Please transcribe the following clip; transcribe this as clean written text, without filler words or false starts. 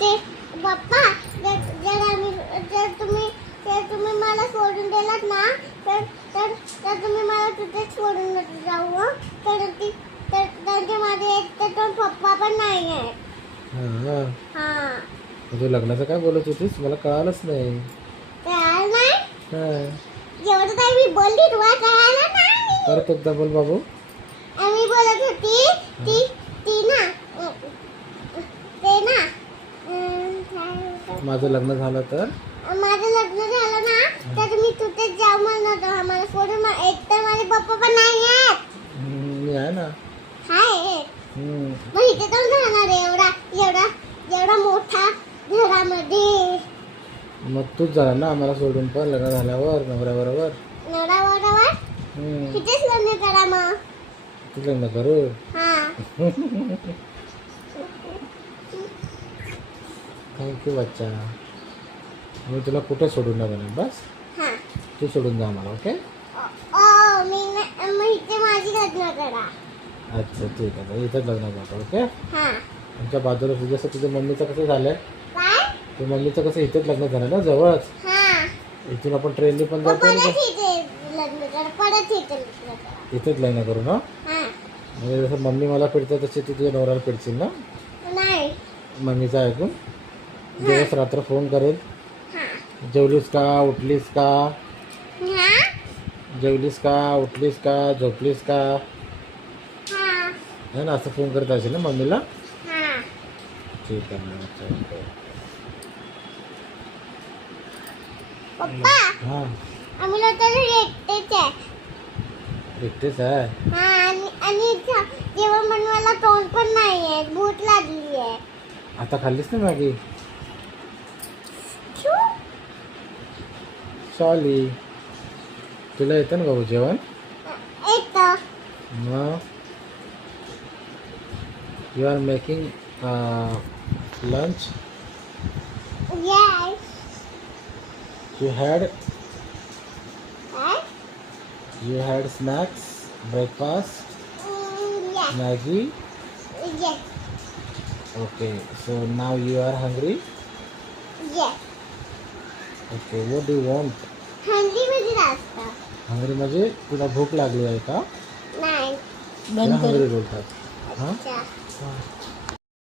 ते पप्पा जर तुम्ही मला सोडून दिलात ना तर तुम्ही मला तिथेच सोडून जाऊ हं. तर माझे एक तर पप्पा पण नाही आहेत. हां तू लग्नाचं काय बोलत होतीस मला कळालंच नाही. कळालं नाही? हां एवढं काही मी बोलली तुला कळालं नाही. परत एकदा बोल बाबू. आम्ही बोलत होती ती ना ते ना माझं लग्न झालं तर माझं लग्न झालं ना तर मी तिथेच जाऊ म्हणत होतो. आम्हाला सोडून एक तर माझे पप्पा पण नाही आहेत. मी आहे ना. हाय मग इथे तर राहणार आहे एवढा मोठा घरामध्ये. मग तूच झाला ना आम्हाला सोडून पण लग्न झाल्यावर नवऱ्याबरोबर. नवरा तिथेच लग्न करा मग. तू लग्न करू. थँक्यू बच्चा. मी तुला कुठे सोडून नाही जाणार बस. तू सोडून जा मला. ओके मग इथे माझी लग्न करा. अच्छा ठीक आहे इथंच लग्न करतो. ओके हां आमच्या बाजूला जसं तुझ्या मम्मीचं कसं झालं काय ते मम्मीचं कसं इथेच लग्न झालं ना जवळच. हां इथून आपण ट्रेनने पण जातो परत ना. इथे लग्न करा परत इथे लग्न करा. इथेच लग्न करू ना. हां म्हणजे जसं मम्मी मला फिरते तशी तू तुझ्या नवऱ्याला फिरशील ना. नाही मम्मीचं ऐकून दिवस रात्र फोन करेल. हां जेवलीस का उठलीस का हां जेवलीस का उठलीस का झोपलीस का हां है ना असं फोन करत असेल ना मम्मीला. हां ठीक आहे ना. चालतंय. पप्पा हां आम्ही लोक एकटेच आहे. एकटेच आहे. आणि जेवण बनवायला तोंड पण नाही आहे. भूक लागली आहे. आता खाल्लीस ना मॅगी. सॉली तुला येतं ना बाबू जेवण. येतं. मग you are making lunch. Yes you had काय You had snacks, breakfast, yes Maggie. Yes Okay, so now you are hungry. Yes Okay, what do you want? हल्ली म्हणजे जास्त Hungry म्हणजे तुला भूक लागली आहे का? नाही. त्याला hungry बोलतात. हां अच्छा.